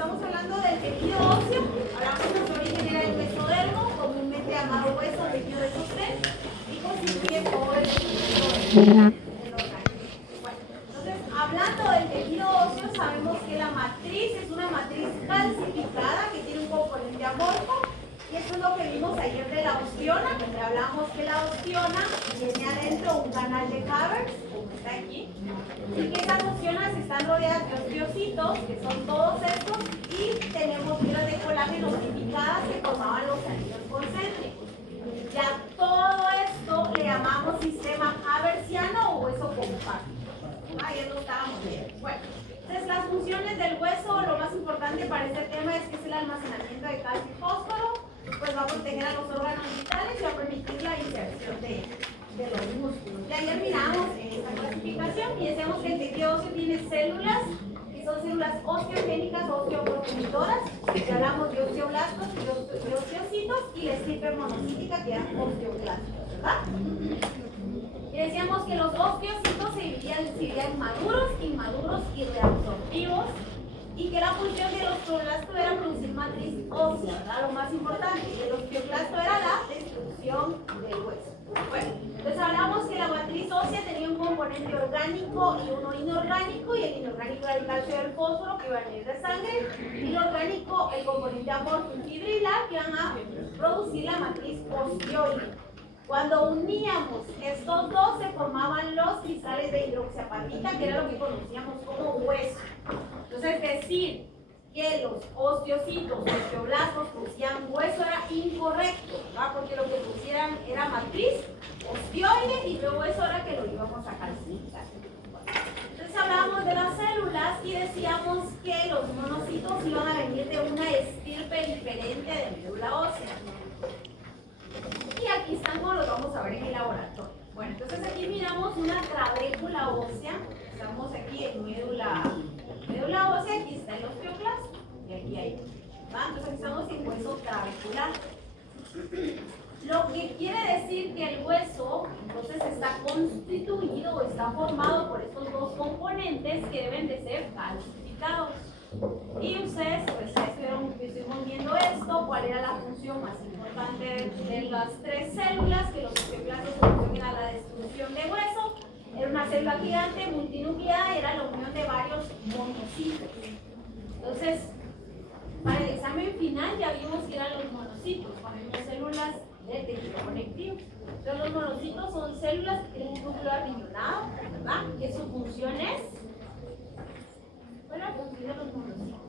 estamos hablando del tejido óseo. Hablamos que su origen era el mesodermo, comúnmente llamado hueso, tejido de sostén, y constituye todo el tejido del organismo. Bueno, entonces, hablando del tejido óseo, sabemos que la matriz es una matriz calcificada que tiene un componente amorfo. Y eso es lo que vimos ayer de la ostiona, donde hablamos que la ostiona tiene adentro un canal de Haber, como está aquí, y que esas ostionas están rodeadas de osteocitos, que son todos estos, y tenemos fibras de colágeno unificadas que formaban los anillos concéntricos. Ya todo esto le llamamos sistema haversiano o hueso compacto. Ayer lo estábamos viendo. Bueno, entonces las funciones del hueso, lo más importante para este tema es que es el almacenamiento de calcio y fósforo. Pues va a proteger a los órganos vitales y va a permitir la inserción de los músculos. Y ayer miramos esta clasificación y decíamos que el tejido óseo tiene células que son células osteogénicas o osteoprogenitoras, que hablamos de osteoblastos y de osteocitos, y la estirpe monocítica que eran osteoblastos, ¿verdad? Y decíamos que los osteocitos se dividían maduros, inmaduros y reabsortivos, y que la función del osteoblasto era producir matriz ósea, ¿verdad? Lo más importante, y el osteoblasto era la destrucción del hueso. Bueno, entonces hablamos que la matriz ósea tenía un componente orgánico y uno inorgánico, y el inorgánico era el calcio y el fósforo que iban a ir de sangre, y el orgánico, el componente amorfo y fibrilar que iban a producir la matriz osteoide. Cuando uníamos estos dos se formaban los cristales de hidroxiapatita, que era lo que conocíamos como hueso. Entonces decir que los osteocitos, osteoblastos producían hueso era incorrecto, ¿verdad? Porque lo que pusieran era matriz osteoide y luego eso era que lo íbamos a calcificar. Entonces hablábamos de las células y decíamos que los monocitos iban a venir de una estirpe diferente de médula ósea. Y aquí están como los vamos a ver en el laboratorio. Bueno, entonces aquí miramos una trabécula ósea. Estamos aquí en médula ósea, aquí está el osteoclasto y aquí hay. ¿Va? Entonces aquí estamos en hueso trabecular. Lo que quiere decir que el hueso entonces está constituido o está formado por estos dos componentes que deben de ser calcificados. Y ustedes pues estuvimos viendo esto, cuál era la función más importante de las tres células, que los osteoclastos su función era la destrucción de hueso. Era una célula gigante multinucleada y era la unión de varios monocitos. Entonces, para el examen final ya vimos que eran los monocitos, cuando vimos células del tejido conectivo. Entonces, los monocitos son células que tienen un núcleo arriñonado, ¿verdad? Que su función es. ¿Cuál es la función de los monocitos?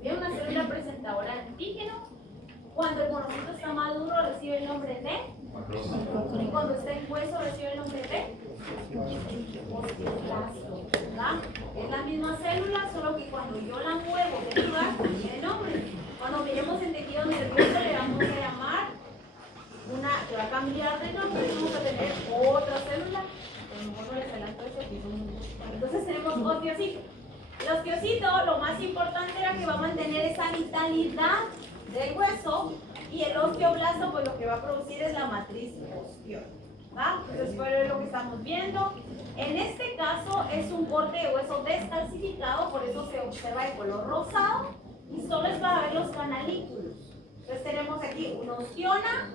Bien, una célula presentadora de antígeno. Cuando el monocito está maduro recibe el nombre de, y cuando está en hueso recibe el nombre de osteoclasto, ¿verdad? Es la misma célula, solo que cuando yo la muevo de lugar tiene nombre. Cuando miremos en tejido nervioso le vamos a llamar que va a cambiar de nombre, vamos a tener otra célula, a lo mejor no les adelanto eso, entonces tenemos osteocito. El osteocito, lo más importante era que va a mantener esa vitalidad del hueso, y el osteoblasto pues lo que va a producir es la matriz osteoide, ¿va? Entonces fue lo que estamos viendo. En este caso es un corte de hueso descalcificado, por eso se observa de color rosado y solo es para ver los canalículos. Entonces tenemos aquí una ostiona,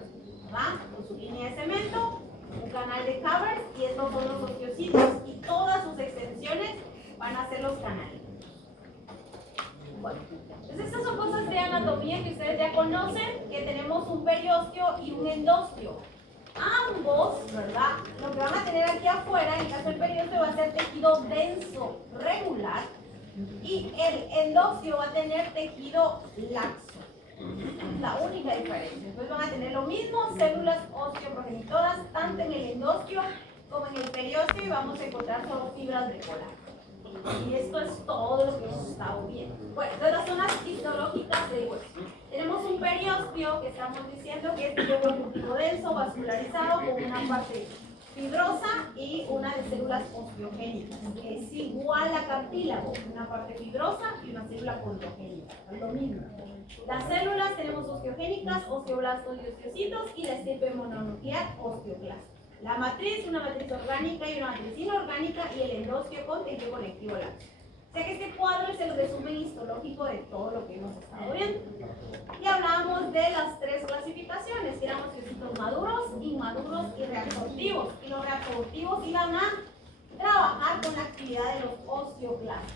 ¿va? Con su línea de cemento, un canal de Haber, y estos son los osteocitos y todas sus extensiones van a ser los canalículos. Bueno, entonces estas son cosas de anatomía que ustedes ya conocen, que tenemos un periósteo y un endostio. Ambos, ¿verdad? Lo que van a tener aquí afuera, en el caso del periósteo, va a ser tejido denso, regular, y el endostio va a tener tejido laxo. Es la única diferencia. Entonces van a tener lo mismo, células osteoprogenitoras, tanto en el endostio como en el periósteo, y vamos a encontrar solo fibras de colágeno. Y esto es todo lo que hemos estado viendo. Bueno, entonces las zonas histológicas del hueso. Tenemos un periósteo que estamos diciendo que es tejido conjuntivo denso, vascularizado, con una parte fibrosa y una de células osteogénicas, que es igual a cartílago, una parte fibrosa y una célula condrogénica, es lo mismo. Las células tenemos osteogénicas, osteoblastos y osteocitos, y la estirpe mononuclear, osteoclasto. La matriz, una matriz orgánica y una matriz inorgánica, y el endostio con tejido conectivo laxo. Sé que este cuadro es el resumen histológico de todo lo que hemos estado viendo. Y hablamos de las tres clasificaciones, que eran ociositos maduros, inmaduros y reabsortivos. Y los reabsortivos iban a trabajar con la actividad de los osteoclastos.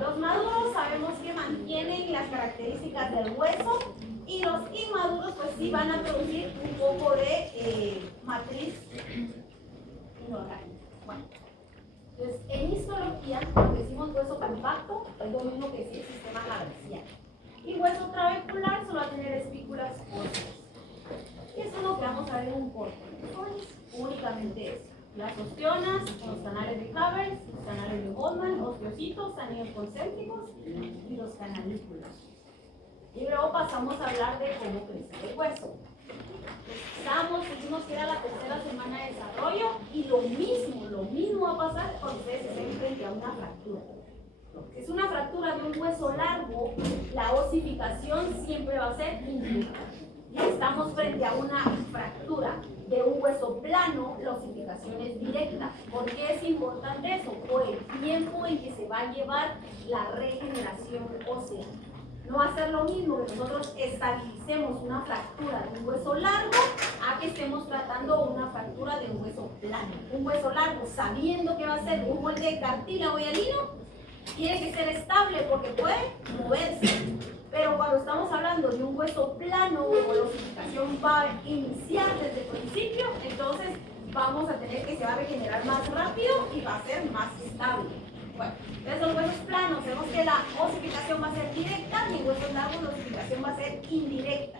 Los maduros sabemos que mantienen las características del hueso y los inmaduros pues sí van a producir un poco de matriz inorgánica. Bueno, entonces en histología, cuando decimos hueso compacto, es lo mismo que decir sistema haversiano. Y hueso trabecular solo va a tener espículas óseas. Y eso es lo que vamos a ver en un corto. Únicamente eso. Las ostionas, los canales de Havers, los canales de Goldman, osteocitos, anillos concéntricos y los canalículos. Y luego pasamos a hablar de cómo crece el hueso. Dijimos que era la tercera semana de desarrollo y lo mismo va a pasar cuando ustedes estén frente a una fractura. Si es una fractura de un hueso largo, la osificación siempre va a ser indirecta. Y estamos frente a una fractura de un hueso plano, la osificación es directa. ¿Por qué es importante eso? Por el tiempo en que se va a llevar la regeneración ósea. No va a ser lo mismo que nosotros estabilicemos una fractura de un hueso largo a que estemos tratando una fractura de un hueso plano. Un hueso largo, sabiendo que va a ser un molde de cartílago y hialino, tiene que ser estable porque puede moverse. Pero cuando estamos hablando de un hueso plano, o la osificación va a iniciar desde el principio, entonces vamos a tener que se va a regenerar más rápido y va a ser más estable. Bueno, entonces los huesos planos, vemos que la osificación va a ser directa y en huesos largos la osificación va a ser indirecta.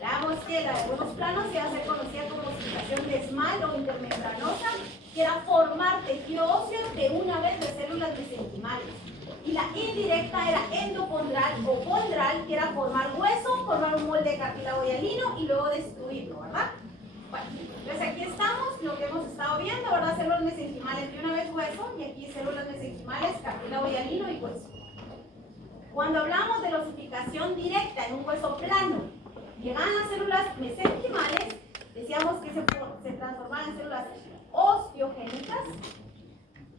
Veamos que la de huesos planos se va a ser conocida como osificación de Small o intermembranosa, que era formar tejido óseo de una vez de células mesenquimales. Y la indirecta era endocondral o condral, que era formar hueso, formar un molde de cartílago hialino y luego destruirlo, ¿verdad? Bueno, entonces aquí estamos, lo que hemos estado viendo, ¿verdad? Células mesenquimales de una vez hueso, y aquí células mesenquimales, cartílago hialino y hueso. Cuando hablamos de la osificación directa en un hueso plano, llegan las células mesenquimales, decíamos que se transforman en células osteogénicas.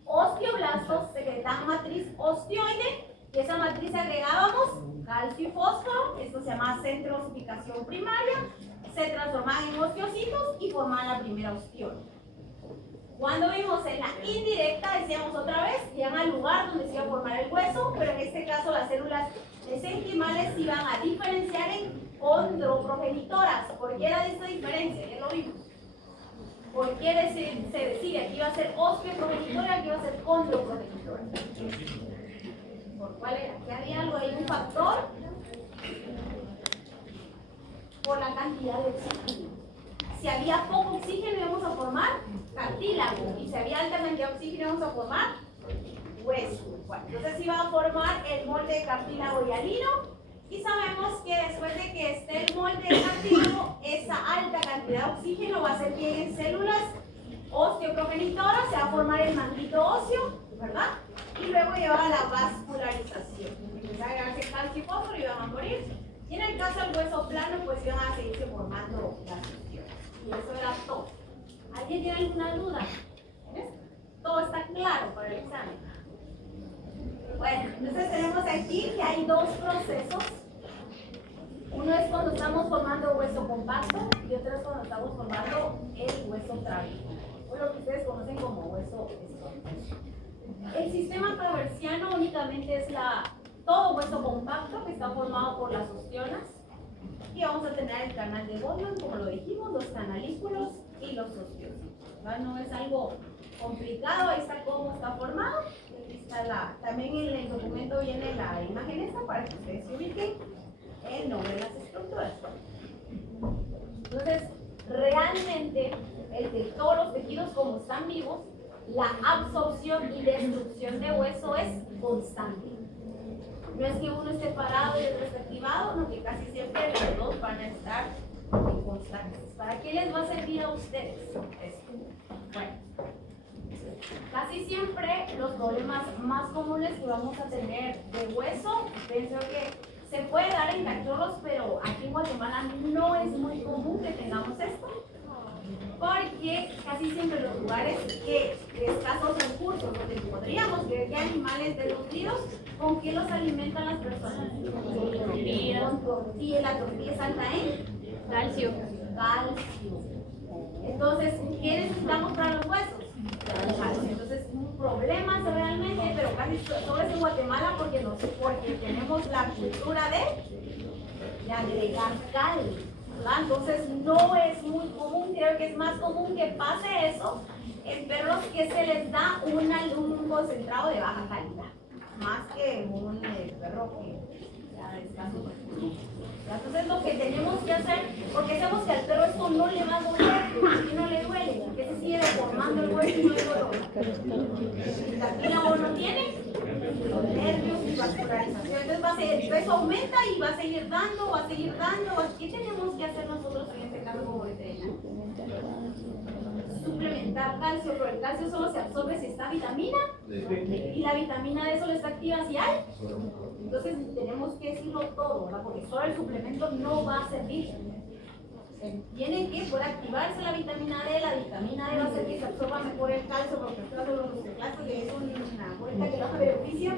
Osteoblastos secretan matriz osteoide y esa matriz agregábamos calcio y fósforo, esto se llama centro de osificación primaria, se transformaban en osteocitos y formaban la primera ostión. Cuando vimos en la indirecta, decíamos otra vez, llegan al lugar donde se iba a formar el hueso, pero en este caso las células mesenquimales se iban a diferenciar en condroprogenitoras. ¿Por qué era de esta diferencia? Ya lo vimos. ¿Por qué se decide que iba a ser osteoprogenitora y que iba a ser condroprogenitora? ¿Por cuál era? ¿Que había algo ahí, un factor? Por la cantidad de oxígeno. Si había poco oxígeno íbamos a formar cartílago y si había alta cantidad de oxígeno íbamos a formar hueso. Bueno, entonces iba a formar el molde de cartílago hialino. Y sabemos que después de que esté el molde de cartílago, esa alta cantidad de oxígeno va a hacer que en células osteoprogenitoras se va a formar el manguito óseo, ¿verdad? Y luego lleva a la vascularización. Empezaba a agregarse calcio y fósforo y van a morir. Y en el caso del hueso plano, pues iban a seguirse formando las ostiones. Y eso era todo. ¿Alguien tiene alguna duda? ¿Ves? Todo está claro para el examen. Bueno, entonces tenemos aquí que hay dos procesos. Uno es cuando estamos formando hueso compacto y otro es cuando estamos formando el hueso trabecular, o lo que ustedes conocen como hueso esponjoso. El sistema traversiano únicamente es todo hueso compacto que está formado por las ostionas. Y vamos a tener el canal de Goldman, como lo dijimos, los canalículos y los osteocitos. No es algo complicado, ahí está cómo está formado. Aquí está también en el documento viene la imagen esta para que ustedes se ubiquen el nombre de las estructuras. Entonces, realmente, todos los tejidos como están vivos, la absorción y destrucción de hueso es constante. No es que uno esté parado y otro esté activado, no, que casi siempre los dos van a estar constantes. ¿Para qué les va a servir a ustedes esto? Bueno, casi siempre los problemas más comunes que vamos a tener de hueso, pienso que se puede dar en cachorros, pero aquí en Guatemala no es muy común que tengamos esto, porque casi siempre los lugares que de escasos recursos donde podríamos creer que animales desnutridos, ¿con qué los alimentan las personas? Con tortilla. La tortilla es alta en Calcio. calcio. Entonces, ¿qué necesitamos para los huesos? Calcio. Entonces, un problema realmente, pero casi todo es en Guatemala porque tenemos la cultura de agregar cal, ¿verdad? Entonces, no es muy común, creo que es más común que pase eso en perros que se les da un concentrado de baja calidad, más que un perro que ya descansa. Entonces lo que tenemos que hacer, porque sabemos que al perro esto no le va a doler y no le duele, que se sigue deformando el hueso y no hay dolor. La cartílago no tiene los nervios y vascularización, entonces el peso aumenta y va a seguir dando, va a seguir dando. ¿Qué tenemos que hacer nosotros en este caso como veterinario? Suplementar calcio, pero el calcio solo se absorbe si está vitamina y la vitamina D solo está activa si hay. Entonces tenemos que decirlo todo, ¿verdad? Porque solo el suplemento no va a servir. Tiene que poder activarse la vitamina D va a hacer que se absorba mejor el calcio, porque el calcio es una vuelta que no beneficia.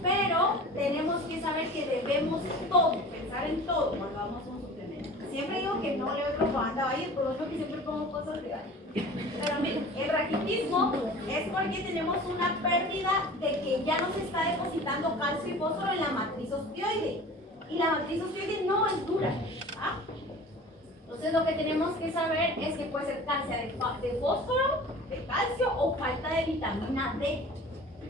Pero tenemos que saber que debemos todo, pensar en todo cuando vamos a un suplemento. Siempre digo que no le doy propaganda, vaya, por lo que siempre pongo cosas legales. Pero miren, el raquitismo es porque tenemos una pérdida de que ya no se está depositando calcio y fósforo en la matriz osteoide. Y la matriz osteoide no es dura. ¿Ah? Entonces lo que tenemos que saber es que puede ser carencia de fósforo, de calcio o falta de vitamina D.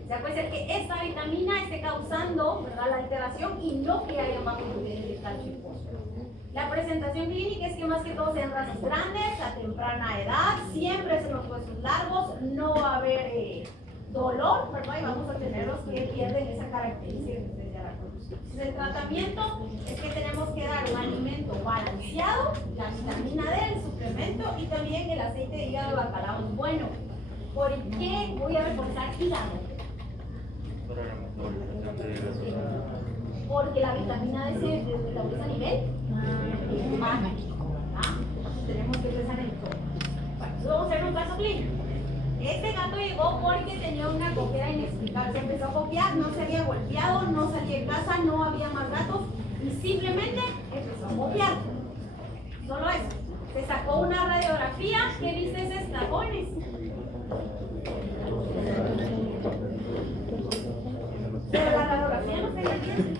O sea, puede ser que esta vitamina esté causando, ¿verdad?, la alteración y no que haya más niveles de calcio y fósforo. La presentación clínica es que más que todo sean razas grandes, a temprana edad, siempre son los huesos largos, no va a haber dolor, ¿verdad? Y vamos a tener los que pierden esa característica que ustedes ya la conocen. El tratamiento es que tenemos que dar un alimento balanceado, la vitamina D, el suplemento y también el aceite de hígado de bacalao es bueno. ¿Por qué voy a reforzar hígado? Porque la vitamina D se metaboliza a nivel humano. Tenemos que pensar en todo. Bueno, vamos a hacer un caso clínico. Este gato llegó porque tenía una cojera inexplicable. Se empezó a copiar, no se había golpeado, no salía de casa, no había más gatos y simplemente empezó a copiar. Solo eso. Se sacó una radiografía. ¿Qué dice ese estragones? Pero la radiografía no se entiende.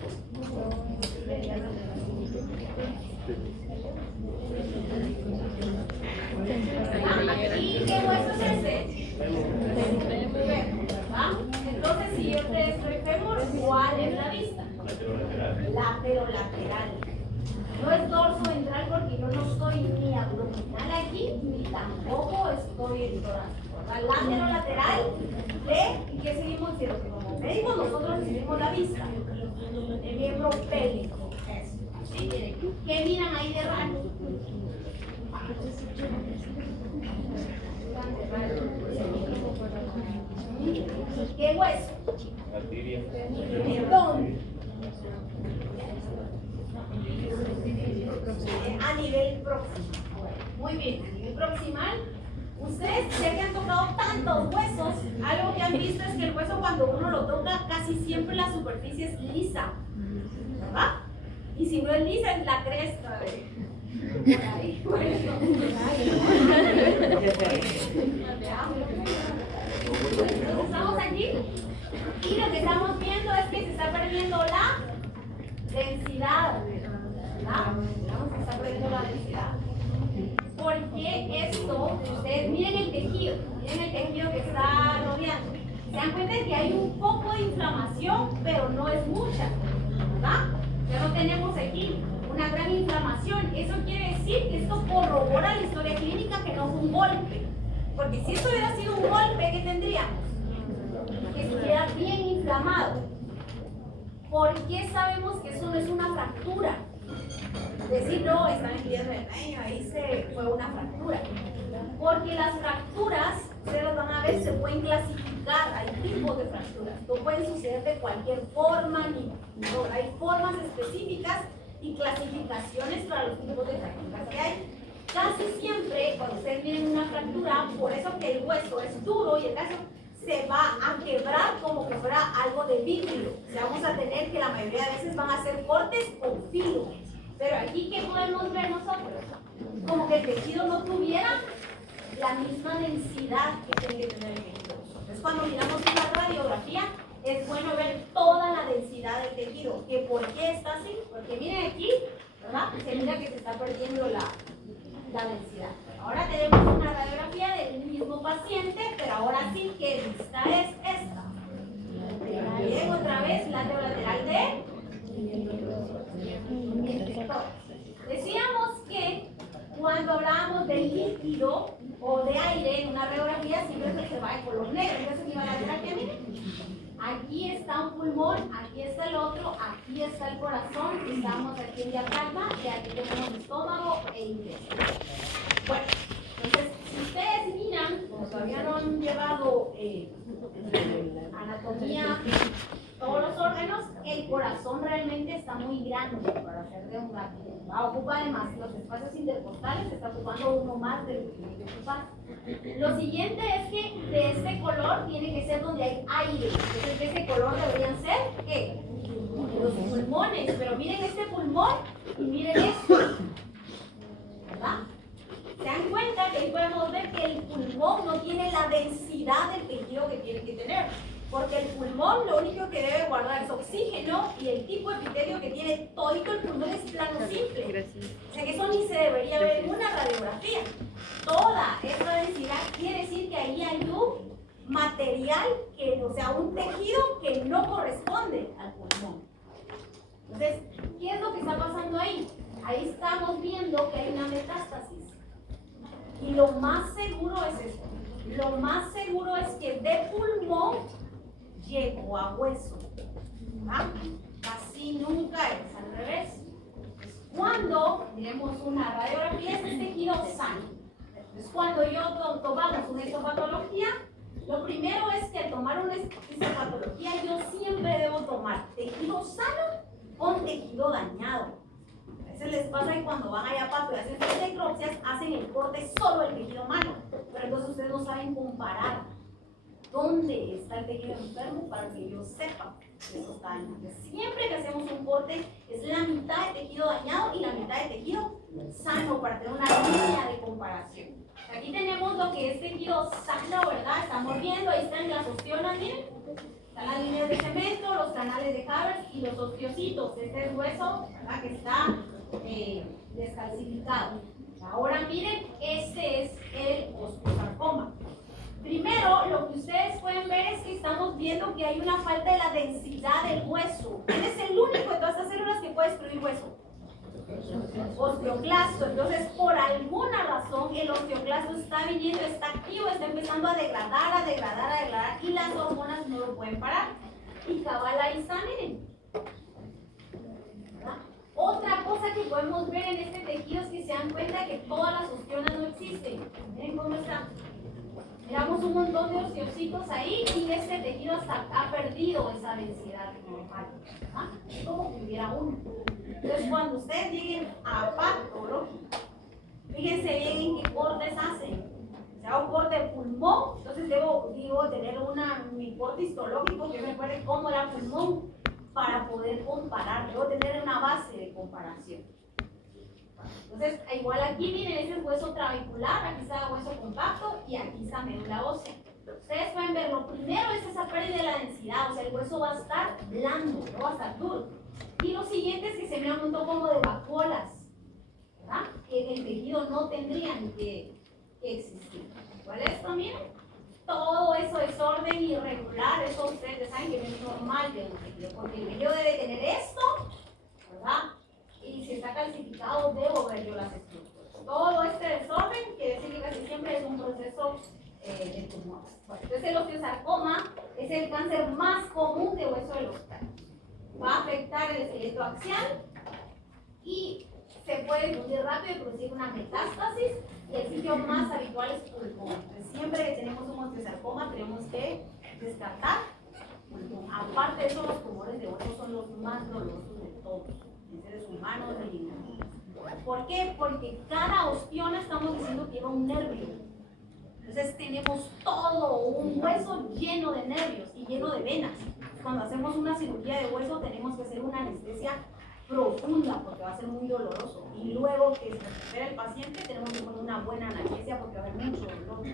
¿Y qué hueso es ese? ¿Ah? Entonces, si yo te estoy fémur, ¿cuál es la vista? Laterolateral. No es dorso ventral porque yo no estoy ni abdominal aquí, ni tampoco estoy en torácico. Laterolateral de, ¿y qué seguimos diciendo? Que como médicos nosotros decidimos la vista. El miembro pélvico. ¿Sí? ¿Qué miran ahí de raro? ¿Qué hueso? ¿Dónde? A nivel proximal. Muy bien, a nivel proximal. Ustedes ya que han tocado tantos huesos, algo que han visto es que el hueso cuando uno lo toca casi siempre la superficie es lisa, ¿verdad? Y si no es lisa es la cresta de por ahí. Entonces estamos aquí y lo que estamos viendo es que se está perdiendo la densidad, ¿verdad? Se está perdiendo la densidad. Porque esto, ustedes miren el tejido que está rodeando. Se dan cuenta que hay un poco de inflamación, pero no es mucha, ¿verdad? Ya no tenemos aquí una gran inflamación. Eso quiere decir que esto corrobora la historia clínica que no fue un golpe. Porque si esto hubiera sido un golpe, ¿qué tendríamos? Que estuviera bien inflamado. ¿Por qué sabemos que eso no es una fractura? Decir, no, están en piedra de medio, ahí se fue una fractura. Porque las fracturas, ustedes las van a ver, se pueden clasificar, hay tipos de fracturas. No pueden suceder de cualquier forma, no, hay formas específicas y clasificaciones para los tipos de fracturas que hay. Casi siempre, cuando ustedes miren una fractura, por eso que el hueso es duro y el calcio se va a quebrar como que fuera algo de vidrio. O sea, vamos a tener que la mayoría de veces van a ser cortes con filo. Pero aquí, ¿qué podemos ver nosotros? Como que el tejido no tuviera la misma densidad que tiene que tener el tejido. Entonces, cuando miramos una radiografía, es bueno ver toda la densidad del tejido. ¿Que por qué está así? Porque miren aquí, ¿verdad? Se mira que se está perdiendo la densidad. Ahora tenemos una radiografía del mismo paciente, pero ahora sí, ¿qué vista es esta? Bien, otra vez, lateral de decíamos que cuando hablábamos de líquido o de aire en una radiografía siempre se observa de color negro. Entonces aquí va la terapia, miren. Aquí está un pulmón, aquí está el otro, aquí está el corazón, estamos aquí en diafragma y aquí tenemos estómago e intestino. Bueno, entonces si ustedes miran, como todavía no han llevado anatomía, todos los órganos, el corazón realmente está muy grande para ser de un gato. Ocupa además los espacios intercostales, está ocupando uno más de lo que tiene que ocupar. Lo siguiente es que de este color tiene que ser donde hay aire. Entonces, de ese color deberían ser, ¿qué? Los pulmones. Pero miren este pulmón y miren esto. ¿Verdad? ¿Se dan cuenta que ahí podemos ver que el pulmón no tiene la densidad del tejido que tiene que tener? Porque el pulmón lo único que debe guardar es oxígeno y el tipo de epitelio que tiene todito el pulmón es plano simple. O sea que eso ni se debería ver en una radiografía. Toda esa densidad quiere decir que ahí hay un material, o sea, un tejido que no corresponde al pulmón. Entonces, ¿qué es lo que está pasando ahí? Ahí estamos viendo que hay una metástasis. Y lo más seguro es esto. Lo más seguro es que de pulmón llegó a hueso. ¿Ah? Así nunca es, al revés. Cuando tenemos una radiografía, es tejido sano. Entonces, cuando tomamos una histopatología, lo primero es que al tomar una histopatología, yo siempre debo tomar tejido sano con tejido dañado. A veces les pasa que cuando van allá a Pato y hacen sus necropsias, hacen el corte solo del tejido humano, pero entonces ustedes no saben comparar dónde está el tejido enfermo para que ellos sepan que eso está dañado. Siempre que hacemos un corte, es la mitad de tejido dañado y la mitad de tejido sano para tener una línea de comparación. Aquí tenemos lo que es tejido sano, ¿verdad? Estamos viendo, ahí están las ostionas, miren. Están las líneas de cemento, los canales de Haber y los osteocitos. Este es hueso, ¿verdad? Que está descalcificado. Ahora miren, este es el osteosarcoma. Primero, lo que ustedes pueden ver es que estamos viendo que hay una falta de la densidad del hueso. ¿Quién es el único de todas estas células que puede destruir hueso? Osteoclasto. Entonces, por alguna razón, el osteoclasto está viniendo, está activo, está empezando a degradar, y las hormonas no lo pueden parar. Y cabal ahí está, miren. ¿Verdad? Otra cosa que podemos ver en este tejido es que se dan cuenta que todas las ostionas no existen. Miren cómo está. Miramos un montón de osteocitos ahí y este tejido hasta ha perdido esa densidad normal. ¿Ah? Como que hubiera uno. Entonces, cuando ustedes lleguen a patología, fíjense bien en qué cortes hacen. Si hago un corte de pulmón, entonces debo tener mi corte histológico que me recuerde cómo era pulmón para poder comparar. Debo tener una base de comparación. Entonces, igual aquí, miren, ese es hueso trabecular, aquí está hueso compacto y aquí está médula ósea. Ustedes pueden ver, lo primero es esa pérdida de la densidad, o sea, el hueso va a estar blando, no va a estar duro. Y lo siguiente es que se mira un montón como de vacuolas, ¿verdad? Que en el tejido no tendrían que existir. ¿Cuál es esto? Miren, todo eso desorden irregular, eso ustedes saben que no es normal de un tejido, porque el tejido debe tener esto, ¿verdad? Y si está calcificado, debo ver yo las estructuras. Todo este desorden quiere decir que casi siempre es un proceso de tumores. Bueno, entonces el osteosarcoma es el cáncer más común de hueso de los tallos. Va a afectar el esqueleto axial y se puede difundir rápido y producir una metástasis, y el sitio más habitual es pulmón. Entonces, siempre que tenemos un osteosarcoma tenemos que descartar pulmón. Aparte de eso, los tumores de hueso son los más dolorosos de todos, en seres humanos y en animales. ¿Por qué? Porque cada ostiona estamos diciendo que lleva un nervio. Entonces tenemos todo un hueso lleno de nervios y lleno de venas. Cuando hacemos una cirugía de hueso tenemos que hacer una anestesia profunda porque va a ser muy doloroso. Y luego que se recupera el paciente tenemos que poner una buena analgesia porque va a haber mucho dolor.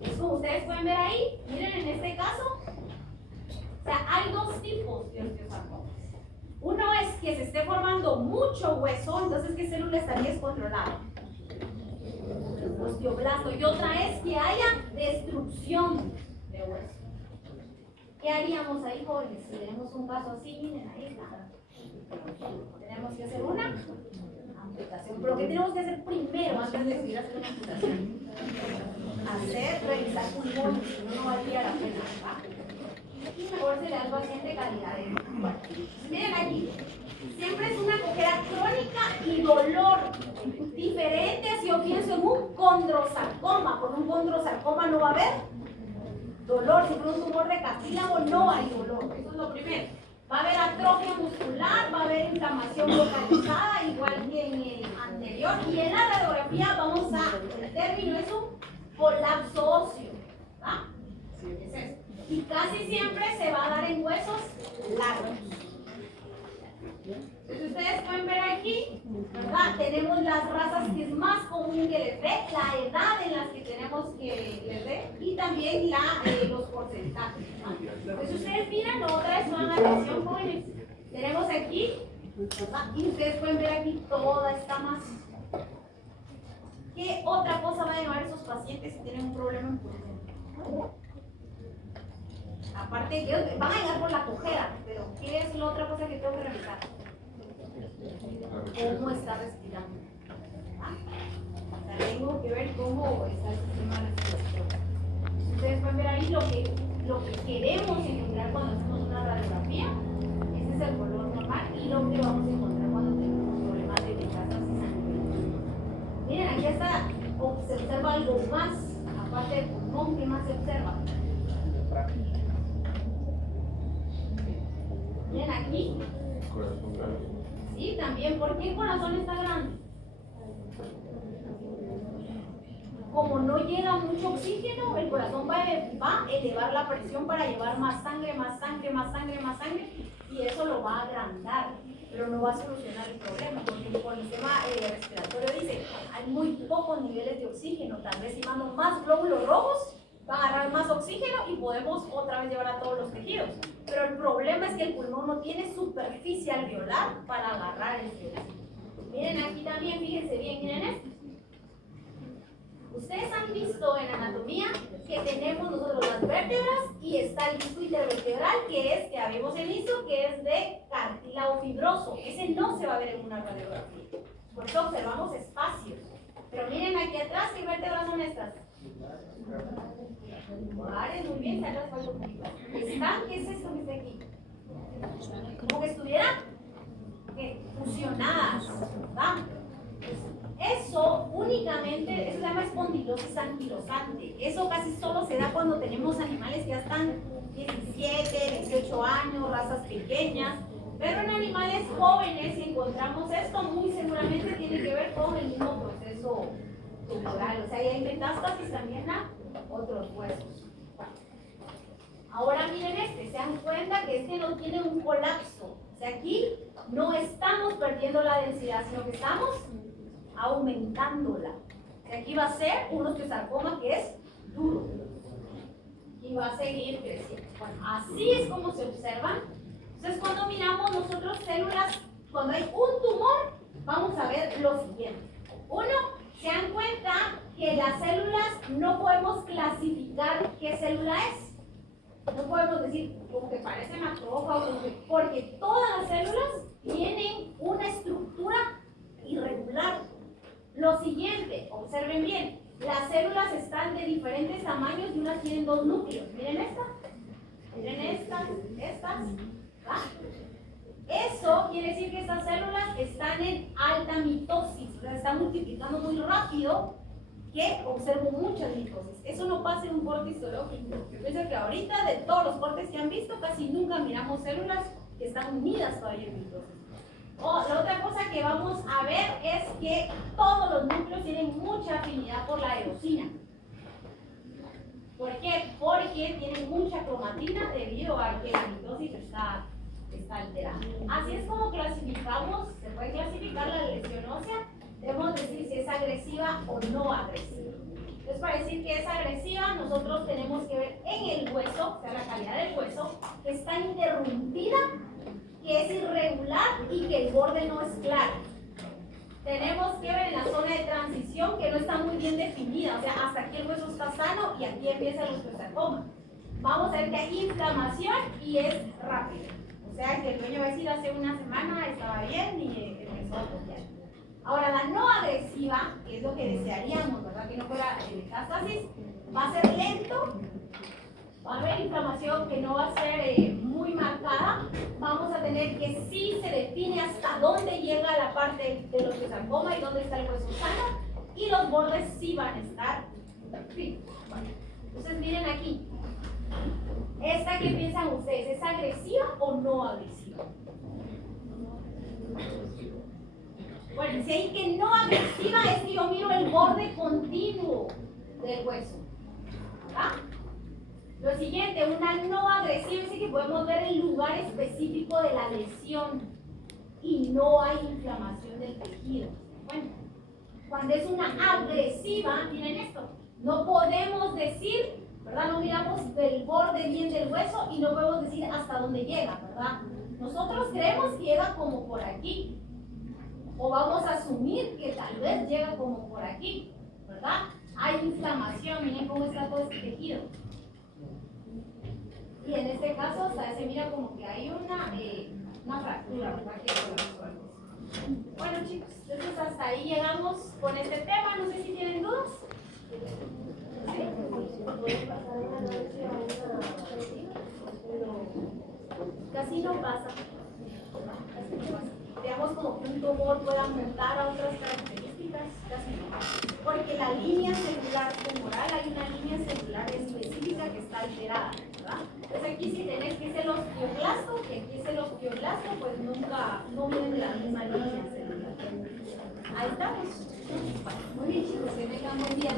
Es como ustedes pueden ver ahí, miren en este caso, o sea, hay dos tipos de osteosarcomas. Uno es que se esté formando mucho hueso, entonces ¿qué célula estaría descontrolada? Osteoblasto. Y otra es que haya destrucción de hueso. ¿Qué haríamos ahí, jóvenes? Si tenemos un caso así, miren, ahí está. Tenemos que hacer una amputación. ¿Pero qué tenemos que hacer primero antes de decidir hacer una amputación? Revisar pulmones, si no, no valdría la pena, ¿verdad? Y mejor se le da al paciente calidad de vida. Bueno, miren aquí, siempre es una cojera crónica y dolor diferente si yo pienso en un condrosarcoma. Con un condrosarcoma no va a haber dolor. Si con un tumor de cartílago no hay dolor. Eso es lo primero. Va a haber atrofia muscular, va a haber inflamación localizada, igual que en el anterior. Y en la radiografía vamos a, el término es un colapso óseo. ¿Ah? Es eso. Y casi siempre se va a dar en huesos largos. Entonces ustedes pueden ver aquí, ¿verdad? Tenemos las razas que es más común que les dé, la edad en las que tenemos que les dé y también los porcentajes. Entonces ustedes miran, otra vez van a atención, jóvenes. Tenemos aquí, ¿verdad? Y ustedes pueden ver aquí toda esta masa. ¿Qué otra cosa va a llevar esos pacientes si tienen un problema en pulmón? Aparte, van a llegar por la cojera, pero ¿qué es la otra cosa que tengo que revisar? ¿Cómo está respirando? ¿Ah? O sea, tengo que ver cómo está el sistema respiratorio. Ustedes pueden ver ahí lo que queremos encontrar cuando hacemos una radiografía. Ese es el color normal y lo que vamos a encontrar cuando tenemos problemas de metástasis sanguíneas. Miren, aquí está, se observa algo más, aparte del pulmón, ¿qué más se observa? Miren aquí. Sí, también. ¿Por qué el corazón está grande? Como no llega mucho oxígeno, el corazón va a elevar la presión para llevar más sangre, más sangre, más sangre, más sangre, y eso lo va a agrandar, pero no va a solucionar el problema, porque el sistema respiratorio dice, hay muy pocos niveles de oxígeno, tal vez si mando más glóbulos rojos, va a agarrar más oxígeno y podemos otra vez llevar a todos los tejidos. Pero el problema es que el pulmón no tiene superficie alveolar para agarrar ese oxígeno. Miren aquí también, fíjense bien, miren esto. Ustedes han visto en anatomía que tenemos nosotros las vértebras y está el disco intervertebral que habíamos visto que es de cartílago fibroso. Ese no se va a ver en una radiografía. Por eso observamos espacios. Pero miren aquí atrás, ¿qué vértebras son estas? Lumbares, muy bien, sacas falta un poquito. ¿Qué es esto que está aquí? Como que estuvieran fusionadas, ¿verdad? Eso únicamente, eso se llama espondilosis anquilosante. Eso casi solo se da cuando tenemos animales que ya están 17, 18 años, razas pequeñas. Pero en animales jóvenes, si encontramos esto, muy seguramente tiene que ver con el mismo proceso tumoral. O sea, hay metástasis también a otros huesos. Ahora miren se dan cuenta que este no tiene un colapso. O sea, aquí no estamos perdiendo la densidad, sino que estamos aumentándola. O sea, aquí va a ser un osteosarcoma que es duro y va a seguir creciendo. Bueno, así es como se observan. Entonces, cuando miramos nosotros células, cuando hay un tumor, vamos a ver lo siguiente. Uno, se dan cuenta que las células no podemos clasificar qué célula es. No podemos decir como que parece macrófago, porque todas las células tienen una estructura irregular. Lo siguiente, observen bien, las células están de diferentes tamaños y unas tienen dos núcleos. Miren estas, ¿va? Eso quiere decir que estas células están en alta mitosis, o sea, están multiplicando muy rápido, que observo muchas mitosis. Eso no pasa en un corte histológico. Yo pienso que ahorita de todos los cortes que han visto, casi nunca miramos células que están unidas todavía en mitosis. La otra cosa que vamos a ver es que todos los núcleos tienen mucha afinidad por la eosina. ¿Por qué? Porque tienen mucha cromatina debido a que la mitosis está alterada. Así es como clasificamos, se puede clasificar la lesión ósea. Debemos decir si es agresiva o no agresiva. Entonces, para decir que es agresiva, nosotros tenemos que ver en el hueso, o sea, la calidad del hueso, que está interrumpida, que es irregular y que el borde no es claro. Tenemos que ver en la zona de transición que no está muy bien definida, o sea, hasta aquí el hueso está sano y aquí empieza el osteosarcoma. Vamos a ver que hay inflamación y es rápido. O sea, que el dueño va a decir hace una semana estaba bien y empezó a copiar. Ahora, la no agresiva, que es lo que desearíamos, ¿verdad? Que no fuera metástasis, va a ser lento, va a haber inflamación que no va a ser muy marcada. Vamos a tener que sí se define hasta dónde llega la parte del osteosarcoma y dónde está el hueso sano, y los bordes sí van a estar fijos. Entonces, miren aquí. ¿Esta qué piensan ustedes? ¿Es agresiva o no agresiva? Bueno, si hay que no agresiva es que yo miro el borde continuo del hueso. ¿Verdad? Lo siguiente, una no agresiva es que podemos ver el lugar específico de la lesión y no hay inflamación del tejido. Bueno, cuando es una agresiva, miren esto, no podemos decir, ¿verdad? No miramos el borde bien del hueso y no podemos decir hasta dónde llega, ¿verdad? Nosotros creemos que llega como por aquí. O vamos a asumir que tal vez llega como por aquí, ¿verdad? Hay inflamación, miren cómo está todo este tejido. Y en este caso, hasta se mira como que hay una fractura, ¿verdad? Bueno, chicos, entonces hasta ahí llegamos con este tema. No sé si tienen dudas. ¿Sí? Casi no pasa. Veamos como que un tumor pueda mutar a otras características, casi no. Porque la línea celular tumoral, hay una línea celular específica que está alterada, ¿verdad? Entonces aquí si tenés que es el osteoblasto, que aquí es el osteoblasto, pues nunca, no viene de la misma línea celular. Ahí estamos. Muy bien, chicos, que tengan buen día.